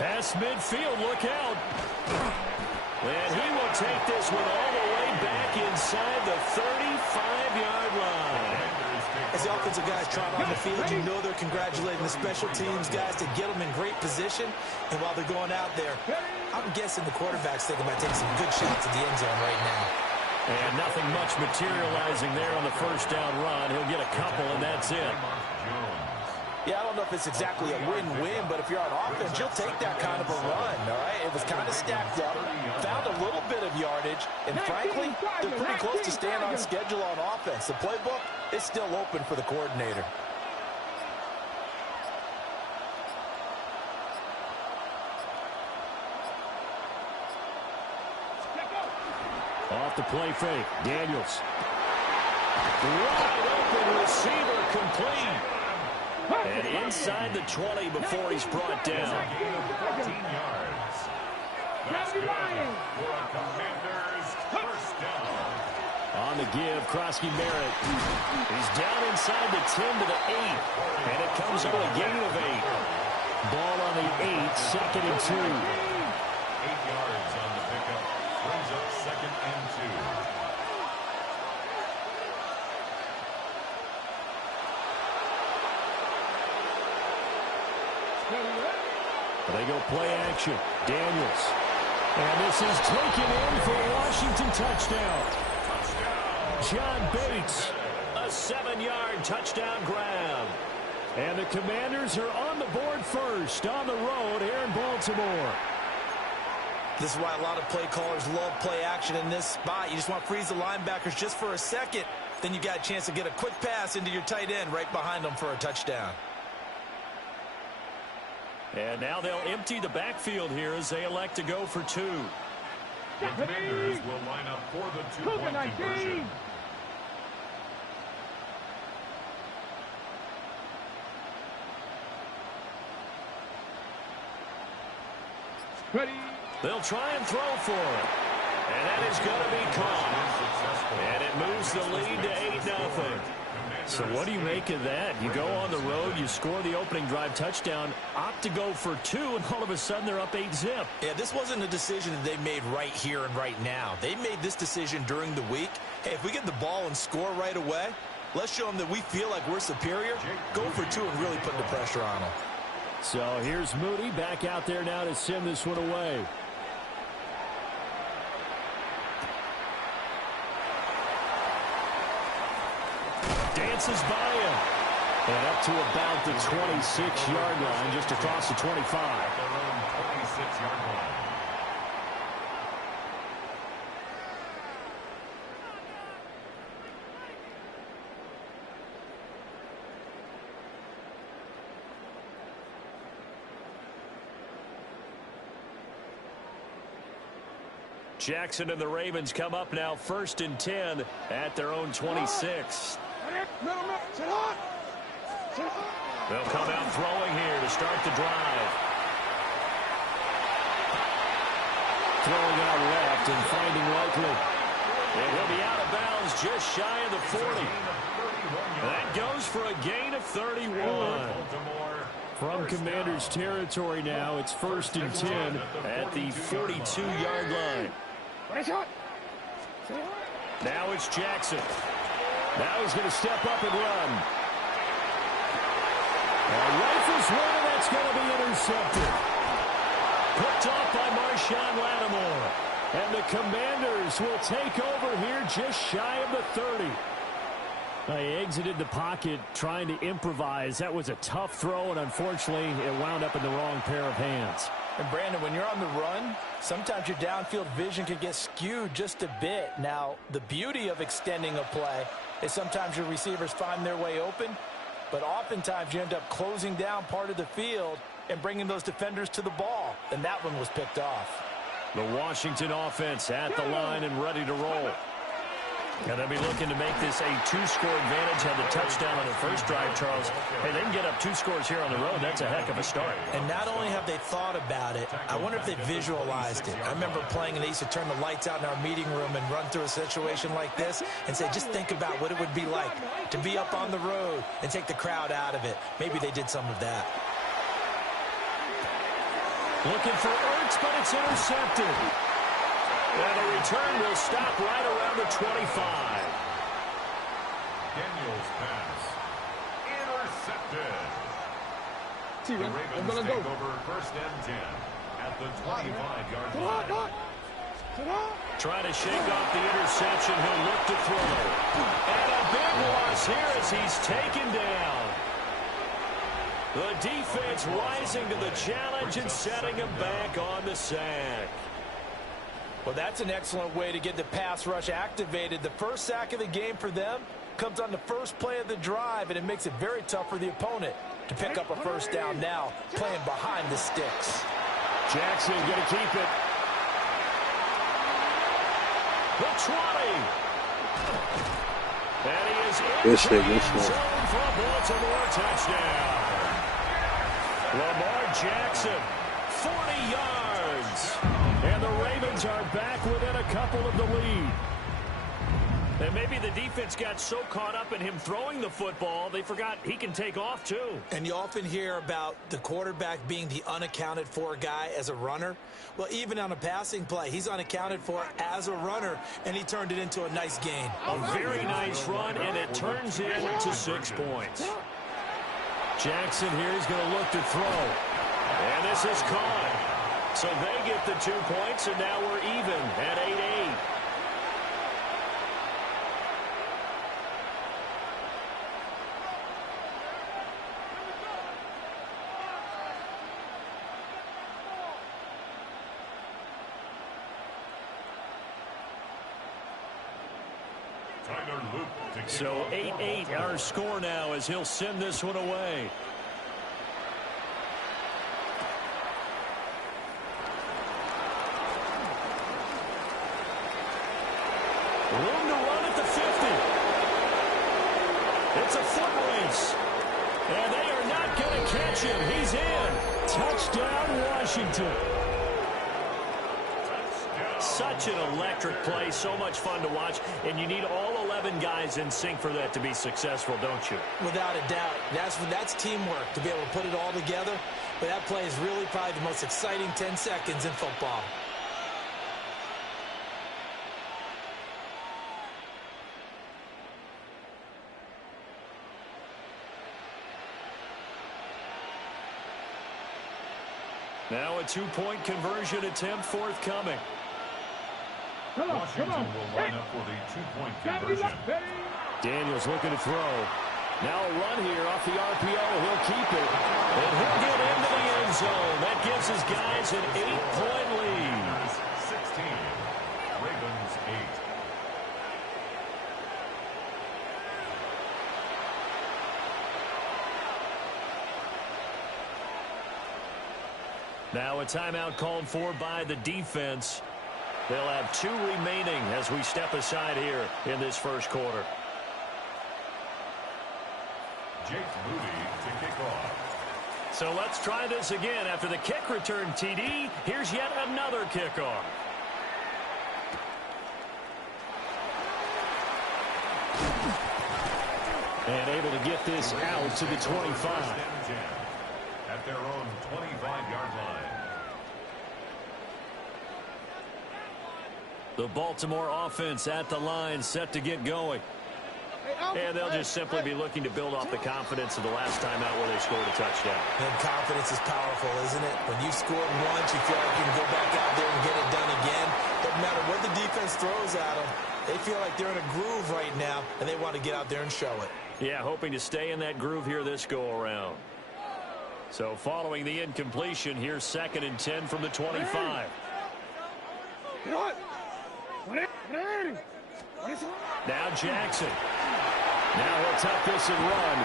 Past midfield, look out. And he will take this one all the way back inside the 35-yard line. As the offensive guys trot on the field, you know they're congratulating the special teams guys to get them in great position. And while they're going out there, I'm guessing the quarterback's thinking about taking some good shots at the end zone right now. And nothing much materializing there on the first down run. He'll get a couple, and that's it. Yeah, I don't know if it's exactly a win-win, but if you're on offense, you'll take that kind of a run, all right? It was kind of stacked up, found a little bit of yardage, and frankly, they're pretty close to staying on schedule on offense. The playbook is still open for the coordinator. Off the play fake, Daniels. Wide open receiver complete. And inside the 20 before he's brought down. 14 yards. That's good for a Commander's first down. On the give, Krosky Merritt. He's down inside the 10 to the 8. And it comes on a gain of 8. Ball on the 8, second and 2. 8 yards on the pickup. Brings up second and 2. They go play action. Daniels. And this is taken in for a Washington touchdown. John Bates, a 7-yard touchdown grab. And the Commanders are on the board first on the road here in Baltimore. This is why a lot of play callers love play action in this spot. You just want to freeze the linebackers just for a second. Then you got a chance to get a quick pass into your tight end right behind them for a touchdown. And now they'll empty the backfield here as they elect to go for 2. The Commanders will line up for the 2-point conversion. Ready. They'll try and throw for it. And that is going to be caught. And it moves the lead to 8-0. So what do you make of that? You go on the road, you score the opening drive touchdown, opt to go for 2, and all of a sudden they're up 8-zip. Yeah, this wasn't a decision that they made right here and right now. They made this decision during the week. Hey, if we get the ball and score right away, let's show them that we feel like we're superior. Go for 2 and really put the pressure on them. So here's Moody back out there now to send this one away. Dances by him. And up to about the 26-yard line, just across the 25. At their own 26-yard line. Jackson and the Ravens come up now 1st and 10 at their own 26. They'll come out throwing here to start the drive. Throwing out left and finding Likely. And he'll be out of bounds just shy of the 40. That goes for a gain of 31. From Commanders territory now, it's 1st and 10 at the 42-yard line. Now it's Jackson. Now he's going to step up and run. Rifles one, and that's going to be intercepted. Picked off by Marshawn Lattimore. And the Commanders will take over here just shy of the 30. They exited the pocket trying to improvise. That was a tough throw, and unfortunately, it wound up in the wrong pair of hands. And Brandon, when you're on the run, sometimes your downfield vision can get skewed just a bit. Now, the beauty of extending a play is sometimes your receivers find their way open, but oftentimes you end up closing down part of the field and bringing those defenders to the ball, and that one was picked off. The Washington offense at the line and ready to roll. And they'll be looking to make this a 2-score advantage. Had the touchdown on the first drive, Charles. Hey, they can get up 2 scores here on the road. That's a heck of a start. And not only have they thought about it, I wonder if they visualized it. I remember playing, and they used to turn the lights out in our meeting room and run through a situation like this and say, just think about what it would be like to be up on the road and take the crowd out of it. Maybe they did some of that. Looking for Ertz, but it's intercepted. And the return will stop right around the 25. Daniels pass. Intercepted. The Ravens take over first and 10 at the 25-yard line. Trying to shake off the interception. He'll look to throw. And a big loss here as he's taken down. The defense rising to the challenge and setting him back on the sack. Well, that's an excellent way to get the pass rush activated. The first sack of the game for them comes on the first play of the drive, and it makes it very tough for the opponent to pick up a first down now, playing behind the sticks. Jackson going to keep it. The 20. And he is in the end zone for a Baltimore touchdown. Lamar Jackson, 40 yards. And the Ravens are back within a couple of the lead. And maybe the defense got so caught up in him throwing the football, they forgot he can take off too. And you often hear about the quarterback being the unaccounted for guy as a runner. Well, even on a passing play, he's unaccounted for as a runner, and he turned it into a nice gain. A very nice run, and it turns into 6 points. Jackson here is going to look to throw. And this is caught. So they get the 2 points, and now we're even at 8-8. So 8-8 our score now as he'll send this one away. Room to run at the 50. It's a foot race. And they are not going to catch him. He's in. Touchdown, Washington. Such an electric play, so much fun to watch, and you need all 11 guys in sync for that to be successful, don't you? Without a doubt. That's teamwork to be able to put it all together. But that play is really probably the most exciting 10 seconds in football. Now a two-point conversion attempt forthcoming. Washington will line up for the two-point conversion. Daniels looking to throw. Now a run here off the RPO. He'll keep it. And he'll get into the end zone. That gives his guys an 8-point lead. 16. Ravens 8. Now a timeout called for by the defense. They'll have 2 remaining as we step aside here in this first quarter. Jake Moody to kick off. So let's try this again. After the kick return, TD, here's yet another kickoff. And able to get this out to the 25. At their own 25-yard line. The Baltimore offense at the line, set to get going. And they'll just simply be looking to build off the confidence of the last time out where they scored a touchdown. And confidence is powerful, isn't it? When you've scored once, you feel like you can go back out there and get it done again. Doesn't matter what the defense throws at them. They feel like they're in a groove right now, and they want to get out there and show it. Yeah, hoping to stay in that groove here this go-around. So following the incompletion, here's 2nd and 10 from the 25. Now Jackson. Now he'll tuck this and run.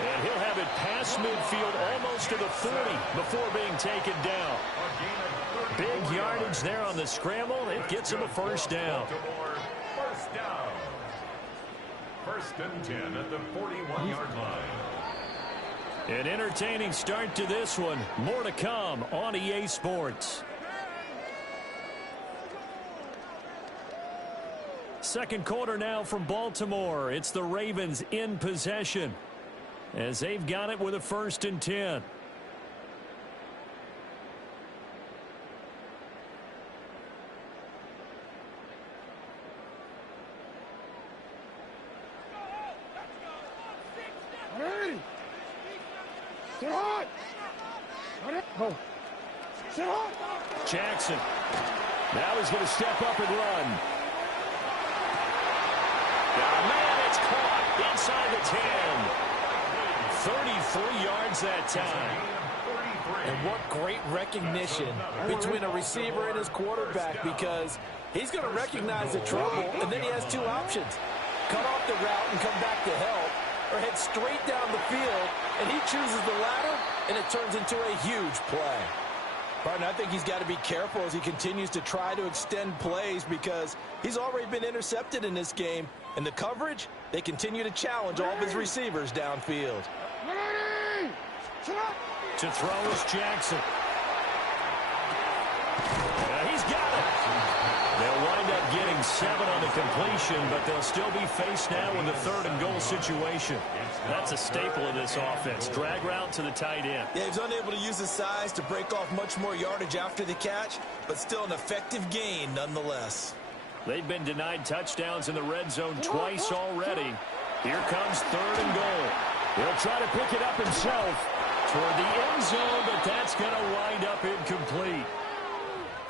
And he'll have it past midfield almost to the 40 before being taken down. Big yardage there on the scramble. It gets him a first down. First down. 1st and 10 at the 41-yard line. An entertaining start to this one. More to come on EA Sports. Second quarter now from Baltimore. It's the Ravens in possession. as they've got it with a 1st and 10. Jackson. Now he's going to step up and run. Oh, man, it's caught inside the 10. 33 yards that time. And what great recognition between a receiver and his quarterback, because he's going to recognize the trouble, and then he has 2 options. Cut off the route and come back to help, or head straight down the field, and he chooses the latter, and it turns into a huge play. Partner, I think he's got to be careful as he continues to try to extend plays, because he's already been intercepted in this game. And the coverage, they continue to challenge all of his receivers downfield. To throw is Jackson. He's got it. They'll wind up getting 7 on the completion, but they'll still be faced now in the 3rd and goal situation. That's a staple of this offense. Drag route to the tight end. Yeah, he's unable to use his size to break off much more yardage after the catch, but still an effective gain nonetheless. They've been denied touchdowns in the red zone twice already. Here comes 3rd and goal. He'll try to pick it up himself toward the end zone, but that's going to wind up incomplete.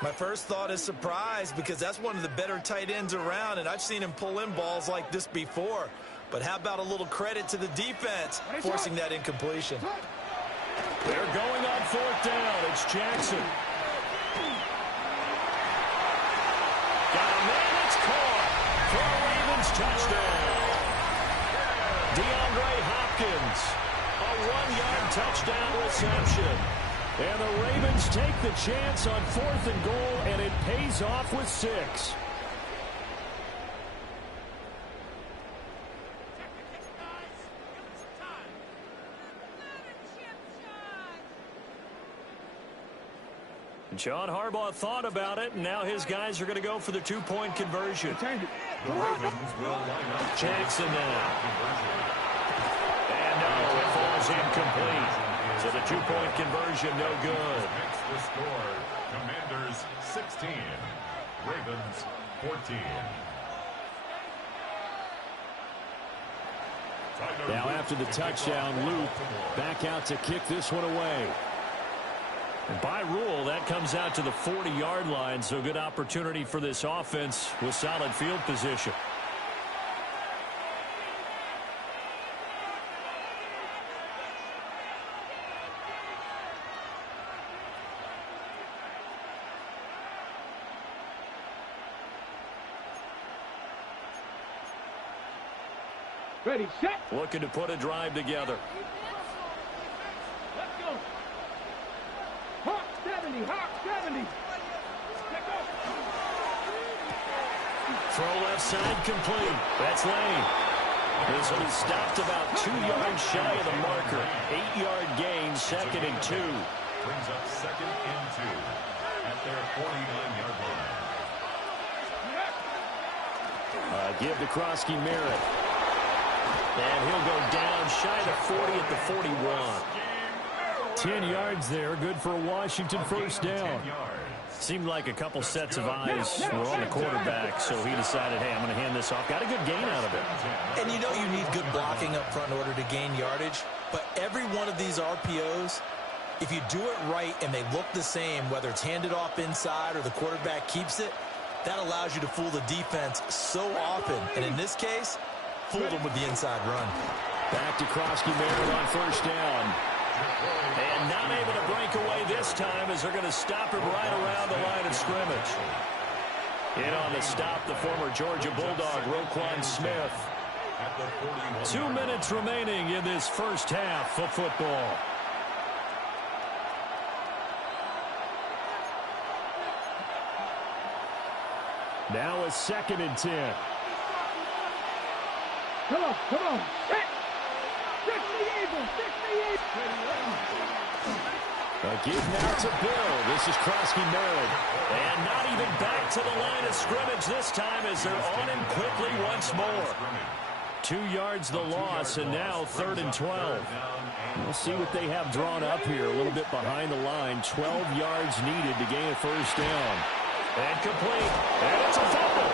My first thought is surprise, because that's one of the better tight ends around, and I've seen him pull in balls like this before. But how about a little credit to the defense forcing that incompletion? They're going on 4th down. It's Jackson. Got a man, it's caught for a Ravens touchdown. DeAndre Hopkins, a 1-yard touchdown reception. And the Ravens take the chance on 4th and goal, and it pays off with 6. John Harbaugh thought about it, and now his guys are going to go for the 2-point conversion. Jackson now. And no, it falls incomplete. So the 2-point conversion, no good. Makes the score. Commanders 16, Ravens 14. Now after the touchdown, Luke back out to kick this one away. And by rule, that comes out to the 40-yard line, so good opportunity for this offense with solid field position. Ready, set. Looking to put a drive together. Let's go. Hawk 70, Hawk 70. Let's go. Throw left side complete. That's Lane. This one is stopped about 2 yards shy of the marker. 8-yard gain, 2nd and 2. Brings up 2nd and 2 at their 49-yard line. Give to Krosky Merritt. And he'll go down shy of the 40 at the 41. 10 yards there, good for a Washington 1st down. Seemed like a couple sets of eyes were on the quarterback, so he decided, hey, I'm going to hand this off. Got a good gain out of it. And you know you need good blocking up front in order to gain yardage, but every one of these RPOs, if you do it right and they look the same, whether it's handed off inside or the quarterback keeps it, that allows you to fool the defense so often. And in this case, fooled them with the inside run. Back to Krosky Merritt on 1st down. And not able to break away this time as they're going to stop him right around the line of scrimmage. In on the stop, the former Georgia Bulldog, Roquan Smith. 2 minutes remaining in this 1st half of football. Now a 2nd and 10. Come on, come on. Set. 68. A give now to Bill. This is Krosky Merritt. And not even back to the line of scrimmage this time as they're on him quickly once more. 2 yards the loss, and now 3rd and 12. We'll see what they have drawn up here. A little bit behind the line. 12 yards needed to gain a first down. And complete. And it's a fumble.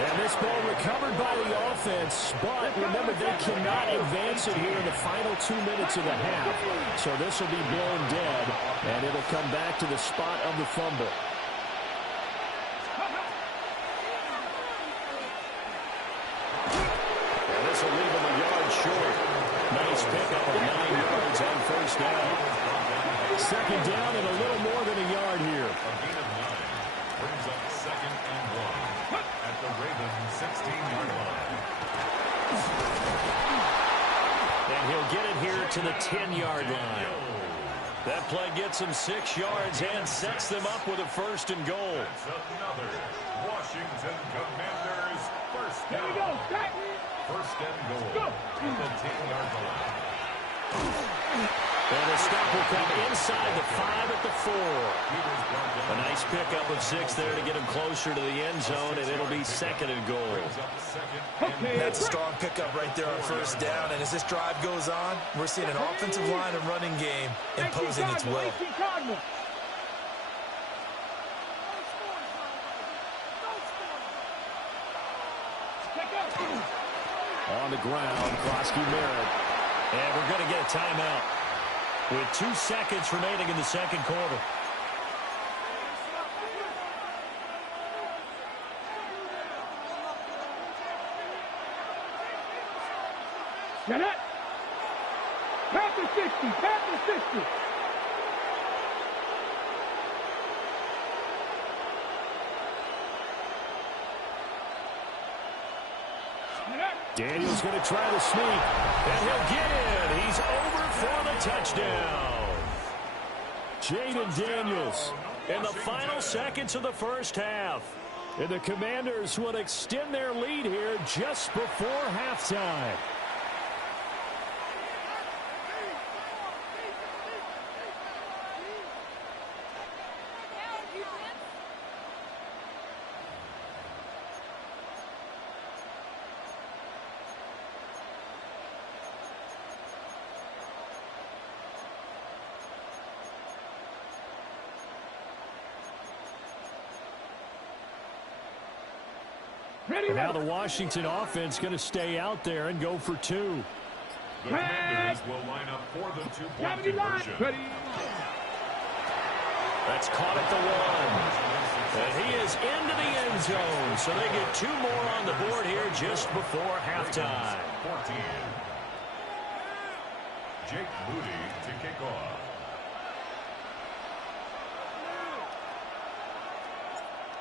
And this ball recovered by the offense. But remember, they cannot advance it here in the final 2 minutes of the half. So this will be blown dead, and it'll come back to the spot of the fumble. And this will leave him a yard short. Nice pickup of 9 yards on first down. 2nd down and a little more than a yard here. A gain of 9 brings up 2nd and 1 at the Ravens 16-yard line. And he'll get it here to the 10-yard line. That play gets him 6 yards and sets them up with a 1st and goal. That's another Washington Commanders first down. Here we go. Back. 1st and goal at the 10-yard line. And the stop will come inside the 5 at the 4. A nice pickup of 6 there to get him closer to the end zone, and it'll be 2nd and goal. That's a strong pickup right there on first down. And as this drive goes on, we're seeing an offensive line and running game imposing its will. On the ground, Krosky Merritt. And we're going to get a timeout with 2 seconds remaining in the 2nd quarter. Get it. Panther 60. Panther 60. Daniels going to try to sneak, and he'll get in. He's over for the touchdown. Jaden Daniels in the final seconds of the first half. And the Commanders will extend their lead here just before halftime. And now the Washington offense going to stay out there and go for 2. The Commanders will line up for the 2-point conversion. That's caught at the 1. And he is into the end zone. So they get 2 more on the board here just before halftime. 14. Jake Moody to kick off.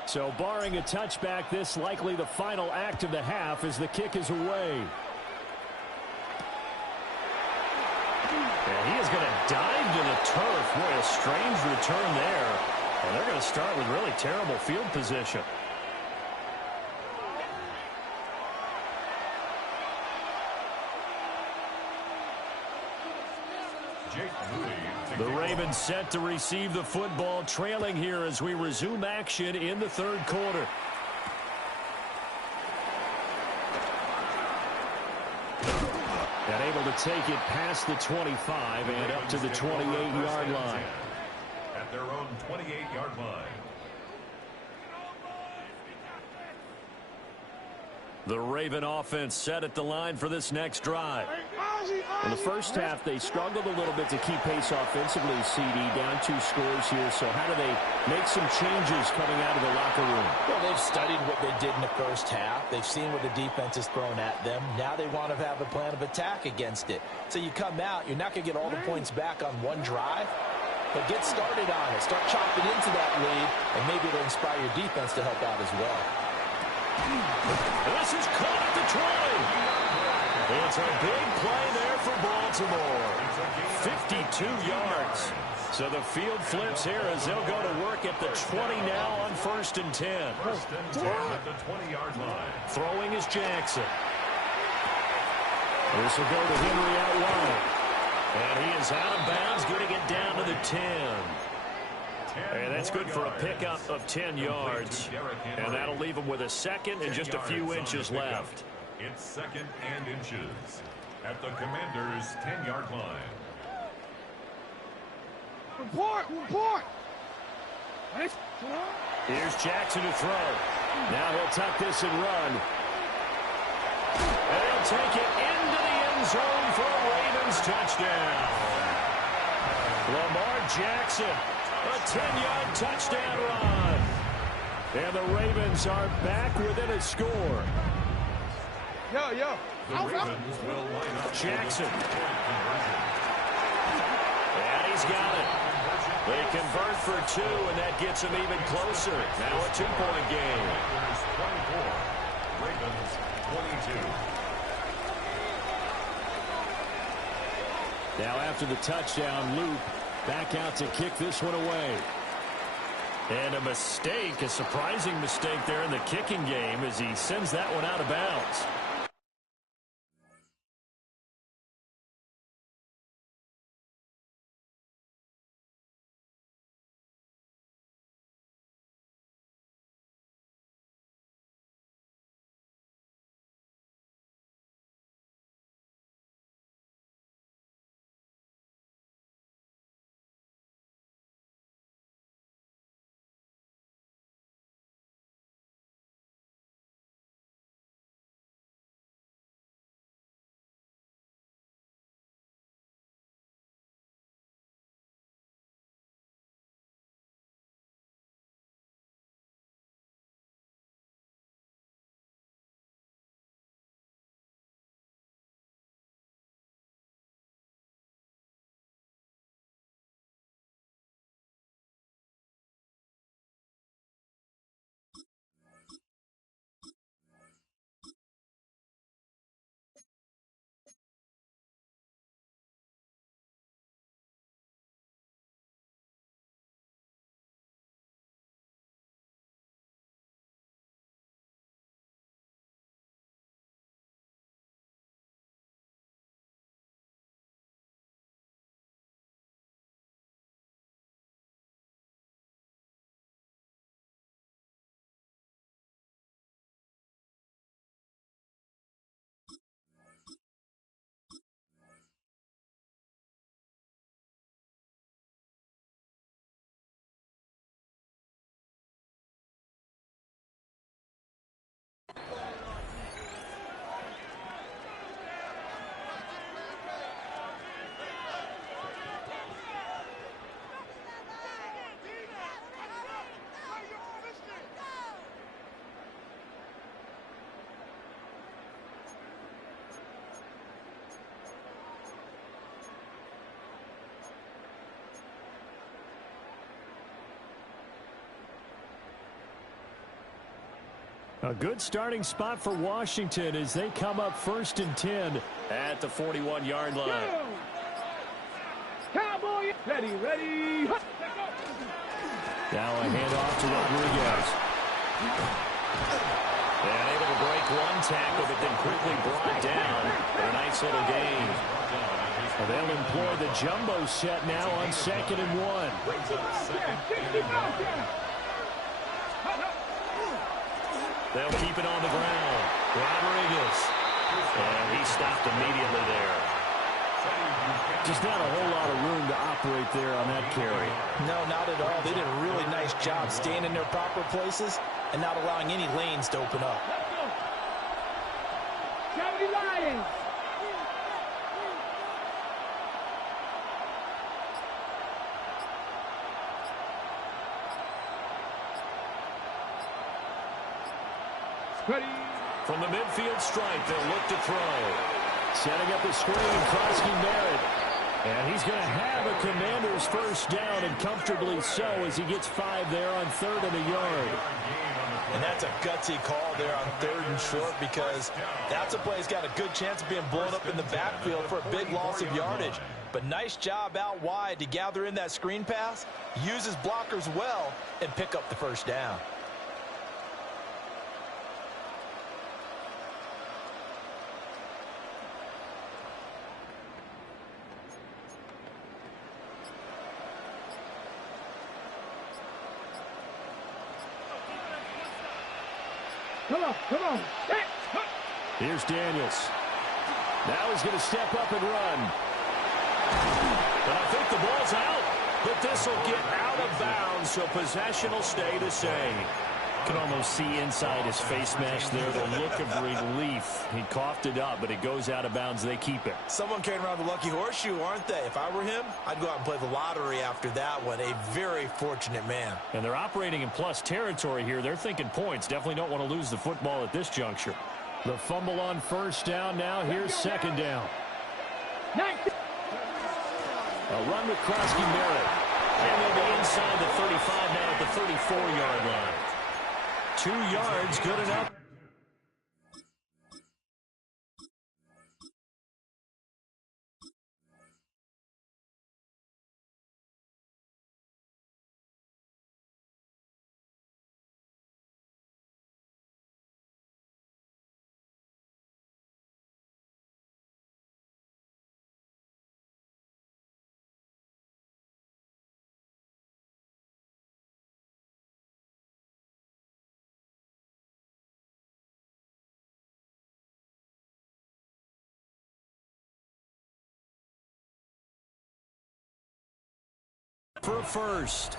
So barring a touchback, this likely the final act of the half as the kick is away. And he is going to dive to the turf. Boy, a strange return there. And they're going to start with really terrible field position. Jake Moody. The Ravens set to receive the football, trailing here as we resume action in the 3rd quarter. And able to take it past the 25 and up to the 28-yard line. At their own 28-yard line. The Raven offense set at the line for this next drive. In the first half, they struggled a little bit to keep pace offensively, CD, down 2 scores here. So how do they make some changes coming out of the locker room? Well, they've studied what they did in the first half. They've seen what the defense has thrown at them. Now they want to have a plan of attack against it. So you come out, you're not going to get all the points back on one drive, but get started on it. Start chopping into that lead, and maybe it'll inspire your defense to help out as well. This is caught at the 20. It's a big play there for Baltimore. 52 yards. So the field flips here as they'll go to work at the 20 now on 1st and 10. 1st and 10 at the 20-yard line. Throwing is Jackson. This will go to Henry out wide. And he is out of bounds, getting it down to the 10. And that's good for a pickup of 10 yards. And that'll leave him with a second and just a few inches left. It's 2nd and inches at the Commanders' 10-yard line. Report! Here's Jackson to throw. Now he'll tuck this and run. And he'll take it into the end zone for a Ravens touchdown. Lamar Jackson, a 10-yard touchdown run. And the Ravens are back within a score. Yo. The Ravens will line up Jackson. And he's got it. They convert for 2, and that gets them even closer. Now a 2-point game. Ravens 22. Now after the touchdown, Loop back out to kick this one away. And a mistake, a surprising mistake there in the kicking game as he sends that one out of bounds. A good starting spot for Washington as they come up 1st and 10 at the 41-yard line. Cowboy, ready. Now a handoff to Rodriguez. And able to break one tackle, but then quickly brought down for a nice little gain. Well, they'll employ the jumbo set now on 2nd and 1. They'll keep it on the ground. Rodriguez. And he stopped immediately there. Just not a whole lot of room to operate there on that carry. No, not at all. They did a really nice job staying in their proper places and not allowing any lanes to open up. County Lions. Ready. From the midfield stripe, they'll look to throw. Setting up the screen, Krosky Merritt. And he's going to have a Commander's first down, and comfortably so, as he gets 5 there on 3rd and a yard. And that's a gutsy call there on 3rd and short, because that's a play that's got a good chance of being blown up in the backfield for a big loss of yardage. But nice job out wide to gather in that screen pass, use his blockers well, and pick up the first down. Come on. Hey. Here's Daniels. Now he's going to step up and run. But I think the ball's out. But this will get out of bounds, so possession will stay the same. You can almost see inside his face mask there the look of relief. He coughed it up, but it goes out of bounds. They keep it. Someone carrying around the lucky horseshoe, aren't they? If I were him, I'd go out and play the lottery after that one. A very fortunate man. And they're operating in plus territory here. They're thinking points. Definitely don't want to lose the football at this juncture. The fumble on first down now. Here's second down. A run with Krosky-Merritt. And they'll be inside the 35 now at the 34-yard line. 2 yards, good enough. For a first.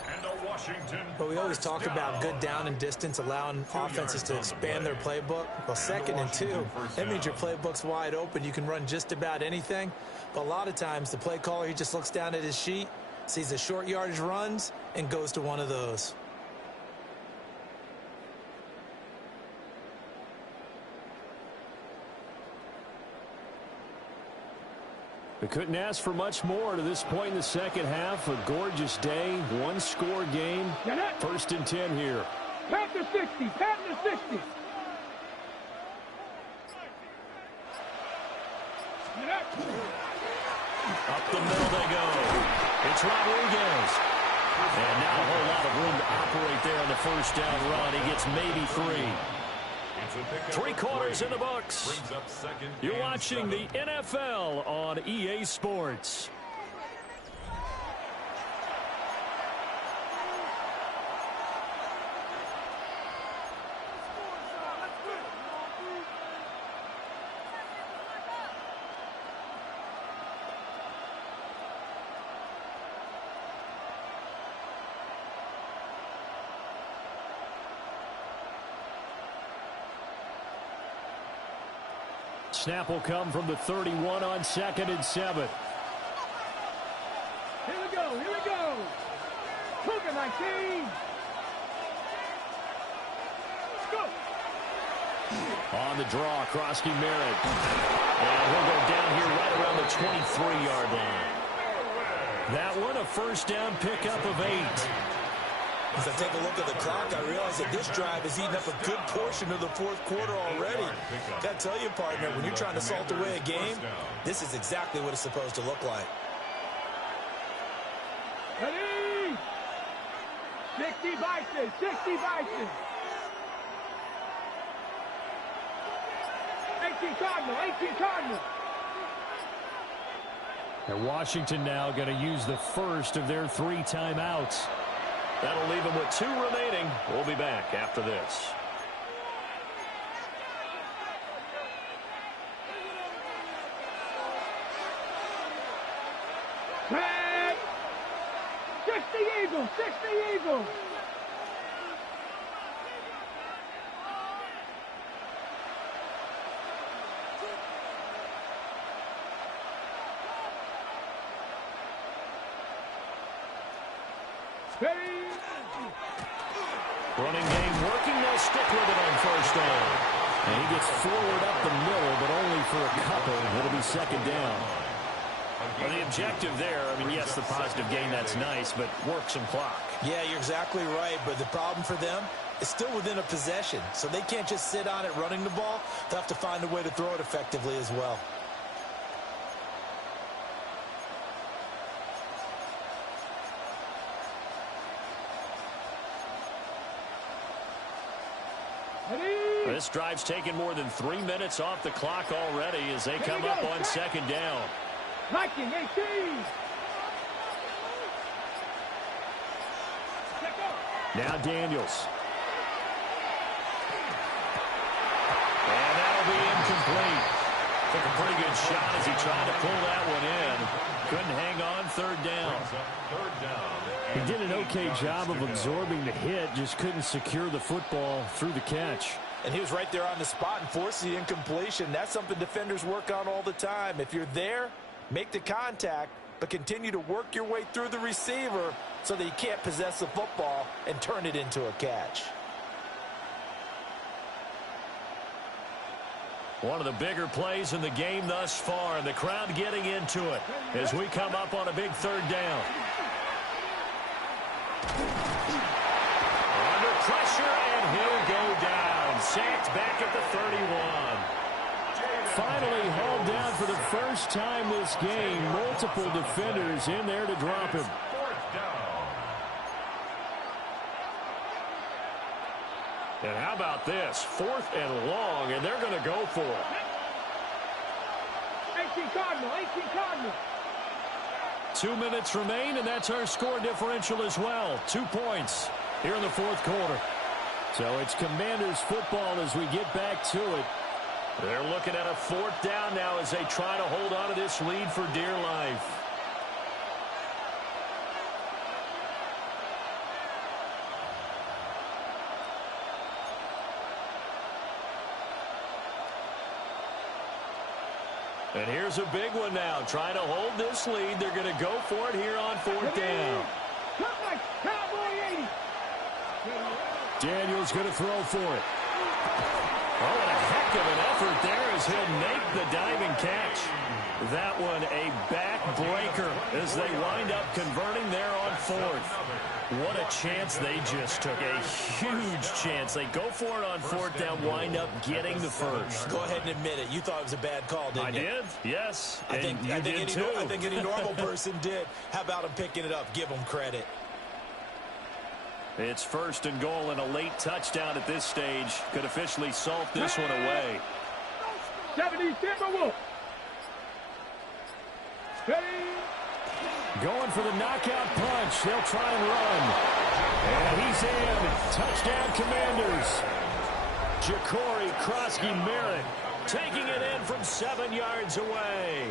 But we always talk about good down and distance, allowing offenses to expand their playbook. Well, 2nd and 2, that means your playbook's wide open. You can run just about anything. But a lot of times, the play caller, he just looks down at his sheet, sees the short yardage runs, and goes to one of those. We couldn't ask for much more to this point in the second half. A gorgeous day, one-score game. 1st and 10 here. Panther 60, Panther 60. Up the middle they go. It's Rodriguez. And now a whole lot of room to operate there on the first down run. He gets maybe 3. 3 quarters in the books. You're watching the NFL on EA Sports. Snap will come from the 31 on 2nd and 7. Here we go, here we go. Cougar 19. Go. On the draw, Krosky-Merritt. And he'll go down here right around the 23-yard line. That one, a first down pickup of 8. As I take a look at the clock, I realize that this drive has eaten up a good portion of the 4th quarter already. Got to tell you, partner, when you're trying to salt away a game, this is exactly what it's supposed to look like. Ready? 60 Vikings, 60 Vikings. 18 Cardinal, 18 Cardinal. And Washington now going to use the first of their 3 timeouts. That'll leave them with 2 remaining. We'll be back after this. Red. 60 Eagles, 60 Eagles. Running game working. They'll stick with it on first down. And he gets forward up the middle, but only for a couple. It'll be 2nd down. Well, the objective there, I mean, yes, the positive gain, that's nice, but work some clock. Yeah, you're exactly right, but the problem for them is still within a possession, so they can't just sit on it running the ball. They'll have to find a way to throw it effectively as well. This drive's taken more than 3 minutes off the clock already as they come up on 2nd down. Viking 18. Now Daniels. And that'll be incomplete. Took a pretty good shot as he tried to pull that one in. Couldn't hang on third down. He did an okay job of absorbing the hit, just couldn't secure the football through the catch. And he was right there on the spot and forced the incompletion. That's something defenders work on all the time. If you're there, make the contact, but continue to work your way through the receiver so that you can't possess the football and turn it into a catch. One of the bigger plays in the game thus far, and the crowd getting into it as we come up on a big third down. Under pressure, and he'll go down. Sacked back at the 31. Finally hauled down for the first time this game. Multiple defenders in there to drop him. And how about this? 4th and long, and they're going to go for it. 18 Cardinal, 18 Cardinal. 2 minutes remain, and that's our score differential as well. 2 points here in the fourth quarter. So it's Commanders football as we get back to it. They're looking at a 4th down now as they try to hold on to this lead for dear life. And here's a big one now. Trying to hold this lead. They're going to go for it here on 4th down. Daniel's going to throw for it. Oh, and a heck of an effort there as he'll make the diving catch. That one a backbreaker as they wind up converting there on 4th. What a chance they just took. A huge chance. They go for it on 4th down, wind up getting the first. Go ahead and admit it. You thought it was a bad call, didn't you? I did, yes. I think any normal person did. How about him picking it up? Give him credit. It's 1st and goal, and a late touchdown at this stage could officially salt this one away. 70 Timberwolves. Going for the knockout punch. They'll try and run. And he's in. Touchdown, Commanders. Ja'Cory Krosky-Merritt taking it in from 7 yards away.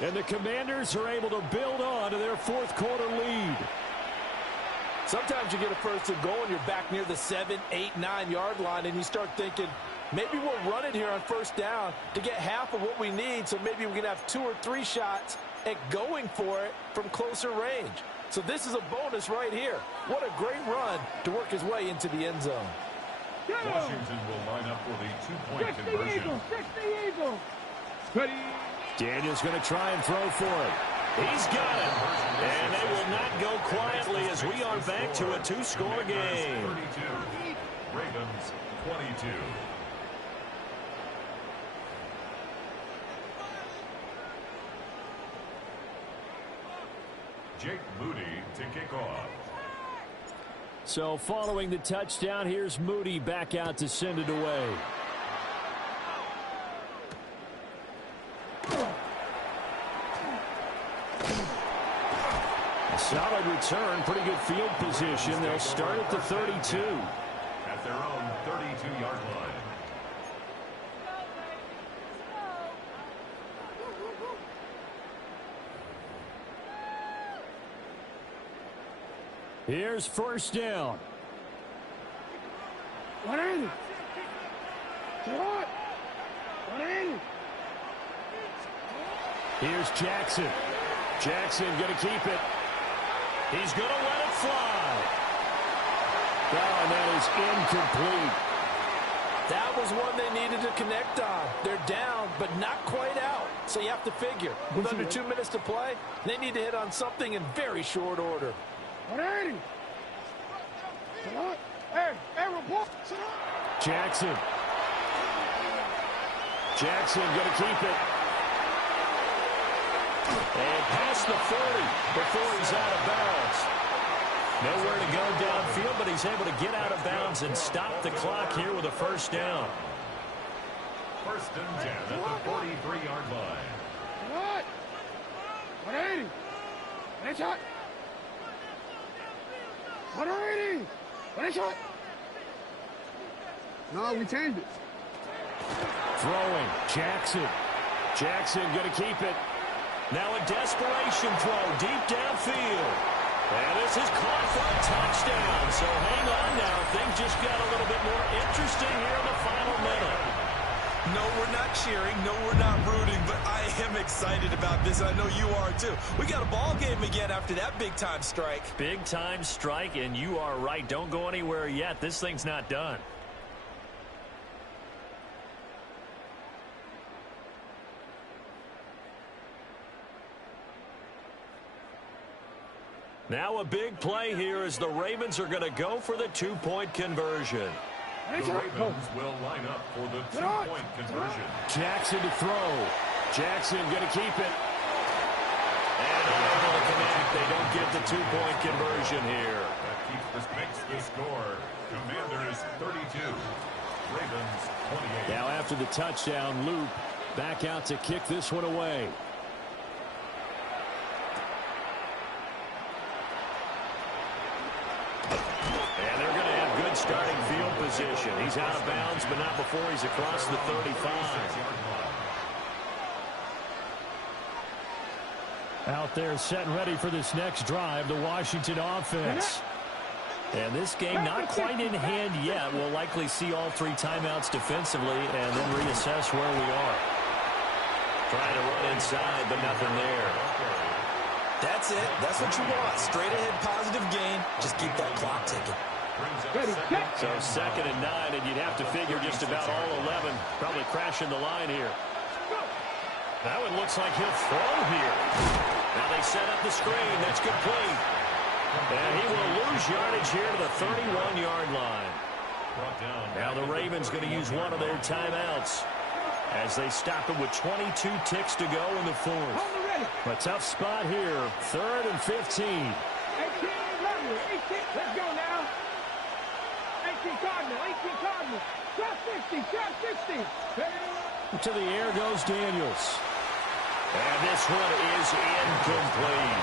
And the Commanders are able to build on to their fourth quarter lead. Sometimes you get a 1st and goal and you're back near the 7, 8, 9 yard line and you start thinking, maybe we'll run it here on 1st down to get half of what we need, so maybe we can have 2 or 3 shots at going for it from closer range. So this is a bonus right here. What a great run to work his way into the end zone. Washington will line up with a 2-point conversion. 60 Eagles. Daniel's going to try and throw for it. He's got it. And they will not go quietly as we are back to a 2-score game. 32. Ravens 22. Jake Moody to kick off. So following the touchdown, here's Moody back out to send it away. A solid return, pretty good field position. They'll start at the 32. At their own 32-yard line. Here's 1st down. 180. 180. Here's Jackson. Jackson going to keep it. He's going to let it fly. Oh, and that is incomplete. That was one they needed to connect on. They're down, but not quite out. So you have to figure, with under 2 minutes to play, they need to hit on something in very short order. 180. Hey, report. Jackson. Jackson going to keep it. And past the 40 before he's out of bounds. Nowhere to go downfield, but he's able to get out of bounds and stop the clock here with a 1st down. 1st and 10 at the 43-yard line. What? 180. One shot. 180. One shot. No, we changed it. Throwing. Jackson. Jackson going to keep it. Now a desperation throw deep downfield. And this is caught for a touchdown. So hang on now. Things just got a little bit more interesting here in the final minute. No, we're not cheering. No, we're not rooting. But I am excited about this. I know you are, too. We got a ball game again after that big-time strike. Big-time strike, and you are right. Don't go anywhere yet. This thing's not done. Now a big play here as the Ravens are going to go for the two-point conversion. The Ravens will line up for the two-point conversion. Jackson to throw. Jackson going to keep it. And unable to connect. They don't get the two-point conversion here. That makes the score. Commanders 32. Ravens 28. Now after the touchdown, Loop back out to kick this one away. And they're going to have good starting field position. He's out of bounds, but not before he's across the 35. Out there set and ready for this next drive, the Washington offense. And this game not quite in hand yet. We'll likely see all three timeouts defensively and then reassess where we are. Trying to run inside, but nothing there. That's it. That's what you want. Straight ahead positive gain. Just keep that clock ticking. So 2nd and 9, and you'd have to figure just about all 11 probably crashing the line here. Now it looks like he'll throw here. Now they set up the screen. That's complete. And he will lose yardage here to the 31-yard line. Now the Ravens going to use one of their timeouts as they stop it with 22 ticks to go in the 4th. A tough spot here. 3rd and 15. 18, 11, 18. Let's go now. 18 Cardinal, 18 Cardinal. Shot 60, shot 60. To the air goes Daniels. And this one is incomplete.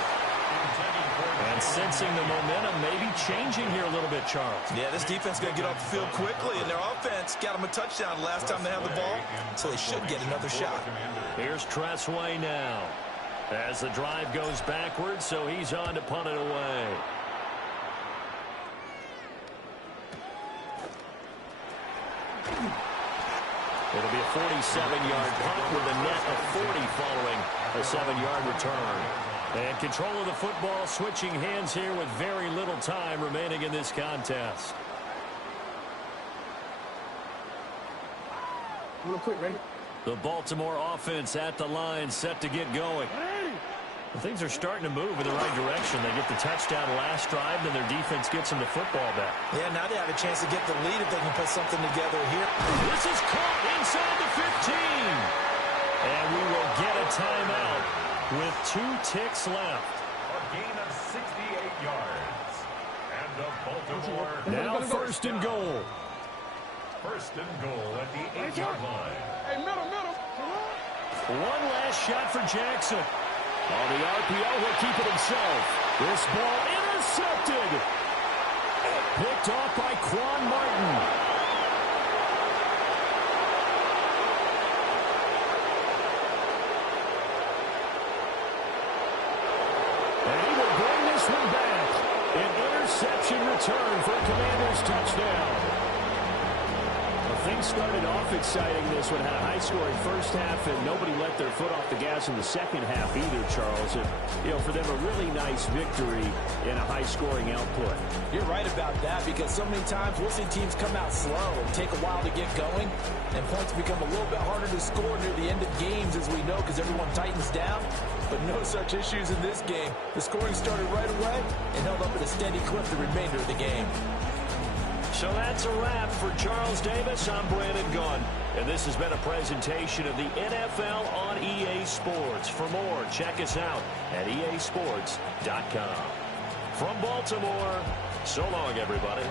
And sensing the momentum maybe changing here a little bit, Charles. Yeah, this defense is going to get off the field quickly, and their offense got them a touchdown the last time they had the ball, so they should get another shot. Here's Tressway now as the drive goes backwards, so he's on to punt it away. It'll be a 47-yard punt with a net of 40 following a 7-yard return. And control of the football switching hands here with very little time remaining in this contest. Real quick, ready? The Baltimore offense at the line set to get going. Well, things are starting to move in the right direction. They get the touchdown last drive, then their defense gets them the football back. Yeah, now they have a chance to get the lead if they can put something together here. This is caught inside the 15. And we will get a timeout with 2 ticks left. A gain of 68 yards. And the Baltimore. Now 1st and goal. 1st and goal at the 8-yard line. Hey, middle. One last shot for Jackson. On the RPO, he'll keep it himself. This ball intercepted. Picked off by Quan Martin. And he will bring this one back. An interception return for a Commanders touchdown. Things started off exciting this one. Had a high-scoring first half, and nobody let their foot off the gas in the second half either, Charles. And, you know, for them, a really nice victory in a high-scoring output. You're right about that because so many times we'll see teams come out slow and take a while to get going, and points become a little bit harder to score near the end of games, as we know, because everyone tightens down. But no such issues in this game. The scoring started right away and held up at a steady clip the remainder of the game. So that's a wrap for Charles Davis. I'm Brandon Gunn, and this has been a presentation of the NFL on EA Sports. For more, check us out at easports.com. From Baltimore, so long, everybody.